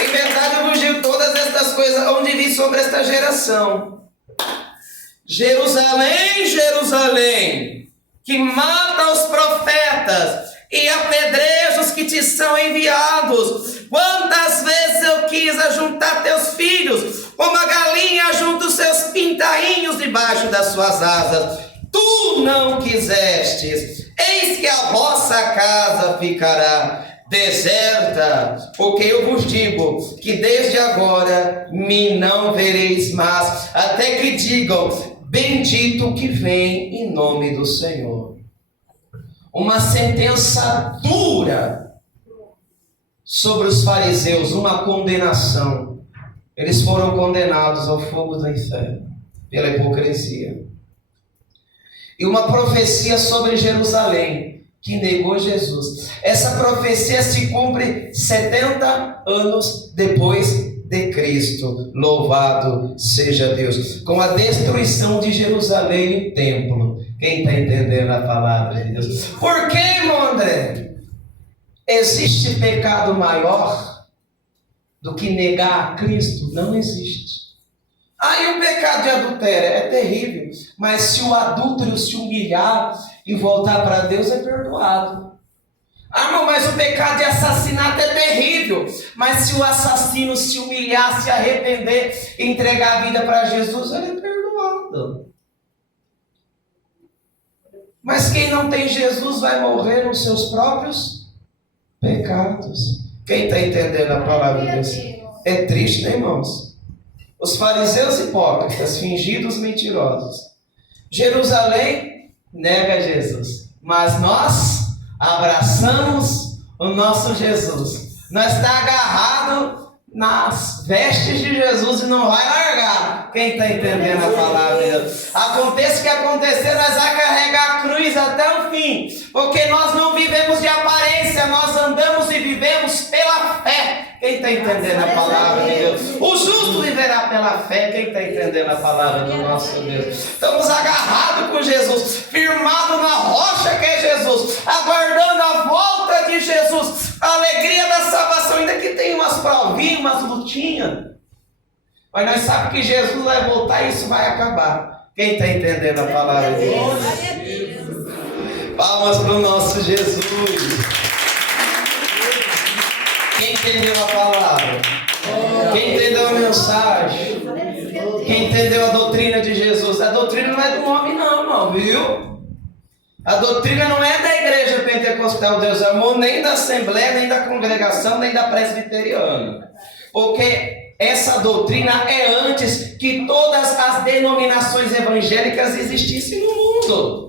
Em verdade eu vos digo todas estas coisas, onde vi sobre esta geração. Jerusalém, Jerusalém, que mata os profetas e apedreja os que te são enviados. Quantas vezes eu quis ajuntar teus filhos, como a galinha junta os seus pintainhos debaixo das suas asas. Tu não quisestes. Eis que a vossa casa ficará deserta, porque eu vos digo que desde agora me não vereis mais, até que digam: bendito que vem em nome do Senhor. Uma sentença dura sobre os fariseus, uma condenação. Eles foram condenados ao fogo do inferno pela hipocrisia. E uma profecia sobre Jerusalém, que negou Jesus. Essa profecia se cumpre 70 anos depois de Cristo. Louvado seja Deus. Com a destruição de Jerusalém e o templo. Quem está entendendo a palavra de Deus? Por que, irmão André? Existe pecado maior do que negar a Cristo? Não existe. E o pecado de adultério é terrível, mas se o adúltero se humilhar e voltar para Deus, é perdoado. Irmão, mas o pecado de assassinato é terrível, mas se o assassino se humilhar, se arrepender e entregar a vida para Jesus, ele é perdoado. Mas quem não tem Jesus vai morrer nos seus próprios pecados. Quem está entendendo a palavra de Deus? É triste, né, irmãos? Os fariseus hipócritas, fingidos mentirosos. Jerusalém nega Jesus, mas nós abraçamos o nosso Jesus. Nós está agarrado nas vestes de Jesus e não vai largar. Quem está entendendo a palavra de Deus? Aconteça o que acontecer, nós vamos carregar a cruz até o fim, porque nós não vivemos de aparência, nós andamos e vivemos pela fé. Quem está entendendo a palavra de Deus? O justo viverá pela fé. Quem está entendendo a palavra do nosso Deus? Estamos agarrados com Jesus, firmados na rocha que é Jesus, aguardando a volta de Jesus, a alegria da salvação, ainda que tem umas provinhas, umas lutinhas, mas nós sabemos que Jesus vai voltar e isso vai acabar. Quem está entendendo a palavra de Deus? Palmas para o nosso Jesus. Quem entendeu a palavra? Quem entendeu a mensagem? Quem entendeu a doutrina de Jesus? A doutrina não é do homem não, irmão, viu? A doutrina não é da igreja pentecostal Deus Amor, nem da assembleia, nem da congregação, nem da presbiteriana. Porque essa doutrina é antes que todas as denominações evangélicas existissem no mundo.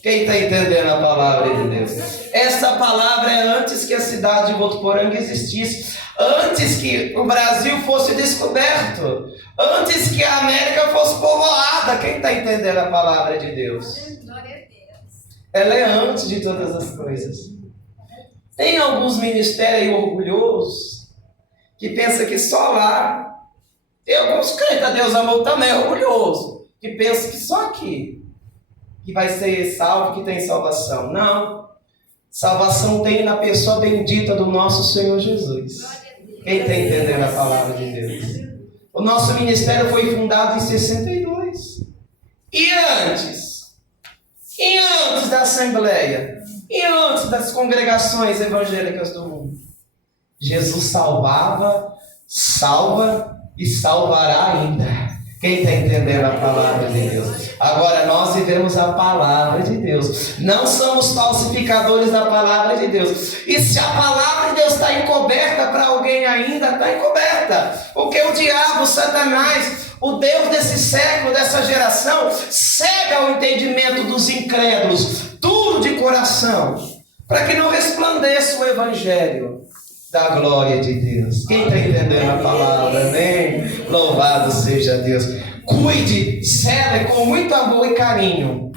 Quem está entendendo a palavra de Deus? Essa palavra é antes que a cidade de Votuporanga existisse, antes que o Brasil fosse descoberto, antes que a América fosse povoada. Quem está entendendo a palavra de Deus? Ela é antes de todas as coisas. Tem alguns ministérios aí orgulhosos que pensam que só lá. Tem alguns crentes a Deus Amor também orgulhoso, que pensam que só aqui que vai ser salvo, que tem salvação. Não. Salvação tem na pessoa bendita do nosso Senhor Jesus. Quem está entendendo a palavra de Deus? O nosso ministério foi fundado em 62. E antes? E antes da Assembleia? E antes das congregações evangélicas do mundo? Jesus salvava, salva e salvará ainda. Quem está entendendo a palavra de Deus? Agora nós vivemos a palavra de Deus. Não somos falsificadores da palavra de Deus. E se a palavra de Deus está encoberta para alguém ainda, está encoberta. Porque o diabo, Satanás, o Deus desse século, dessa geração, cega o entendimento dos incrédulos, duro de coração, para que não resplandeça o evangelho da glória de Deus. Quem está entendendo a palavra, amém? Louvado seja Deus. Cuide, cele com muito amor e carinho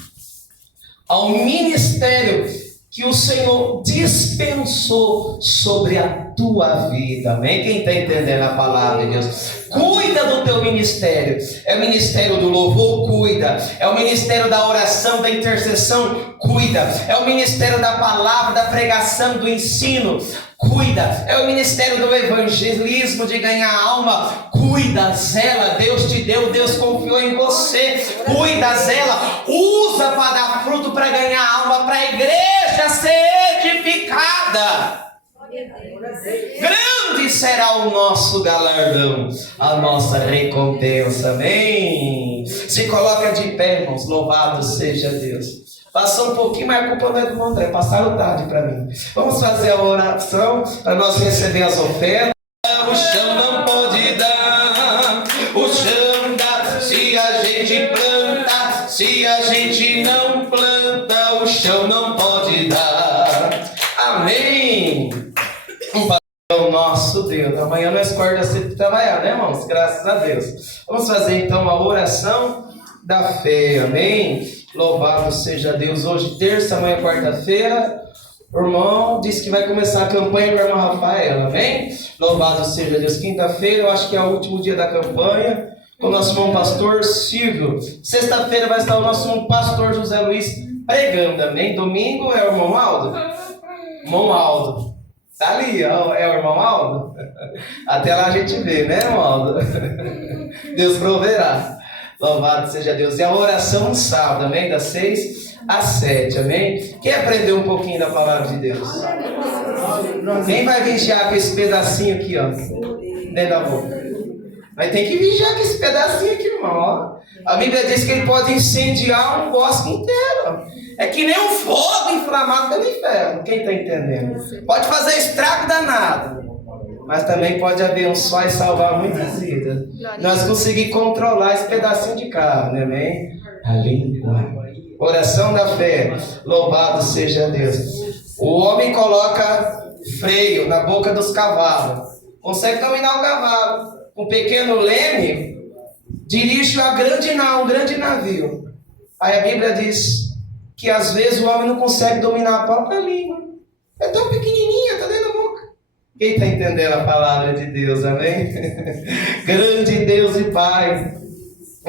ao ministério que o Senhor dispensou sobre a tua vida, amém? Quem está entendendo a palavra de Deus? Cuida do teu ministério. É o ministério do louvor, cuida. É o ministério da oração, da intercessão, cuida. É o ministério da palavra, da pregação, do ensino, cuida. É o ministério do evangelismo, de ganhar alma, cuida, zela. Deus te deu, Deus confiou em você, cuida, zela, usa para dar fruto, para ganhar alma, para a igreja ser edificada. Grande será o nosso galardão, a nossa recompensa, amém? Se coloca de pé, irmãos, louvado seja Deus. Passou um pouquinho, mas a culpa não é do André, passaram tarde para mim. Vamos fazer a oração para nós receber as ofertas. O chão não pode dar, o chão dá se a gente planta, se a gente não planta, o chão não pode dar. Amém. O nosso Deus, amanhã nós acordamos cedo para trabalhar, né, irmãos? Graças a Deus. Vamos fazer então a oração da fé, amém? Louvado seja Deus. Hoje, terça, amanhã, quarta-feira, o irmão disse que vai começar a campanha com a irmã Rafaela, amém? Louvado seja Deus. Quinta-feira, eu acho que é o último dia da campanha, com o nosso irmão pastor Silvio. Sexta-feira vai estar o nosso irmão pastor José Luiz pregando, amém? Domingo é o irmão Aldo? Irmão Aldo. Tá ali, ó, é o irmão Aldo? Até lá a gente vê, né, irmão Aldo? Deus proverá. Louvado seja Deus. E a oração no sábado, amém? Das 6 às 7, amém? Quem aprendeu um pouquinho da palavra de Deus? Quem vai vigiar com esse pedacinho aqui, ó? Dentro da boca. Mas tem que vigiar com esse pedacinho aqui, irmão, ó. A Bíblia diz que ele pode incendiar um bosque inteiro. É que nem um fogo inflamado pelo inferno. Quem está entendendo? Pode fazer estrago danado, mas também pode abençoar e salvar muitas vidas. Nós conseguimos controlar esse pedacinho de carne, amém? A língua. Oração da fé. Louvado seja Deus. O homem coloca freio na boca dos cavalos. Consegue dominar o cavalo. Um pequeno leme dirige um grande navio. Aí a Bíblia diz que às vezes o homem não consegue dominar a própria língua. É tão pequenininha, está dentro da boca. Quem está entendendo a palavra de Deus, amém? Grande Deus e Pai,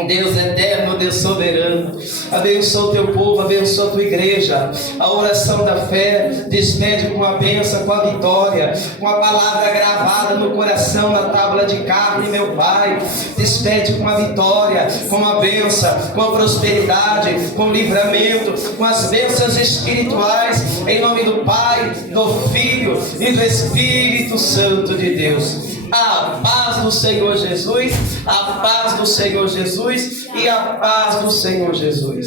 Deus eterno, Deus soberano, abençoa o teu povo, abençoa a tua igreja. A oração da fé despede com a bênção, com a vitória, com a palavra gravada no coração, na tábua de carne, meu Pai. Despede com a vitória, com a bênção, com a prosperidade, com o livramento, com as bênçãos espirituais, em nome do Pai, do Filho e do Espírito Santo de Deus. A paz do Senhor Jesus, a paz do Senhor Jesus e a paz do Senhor Jesus.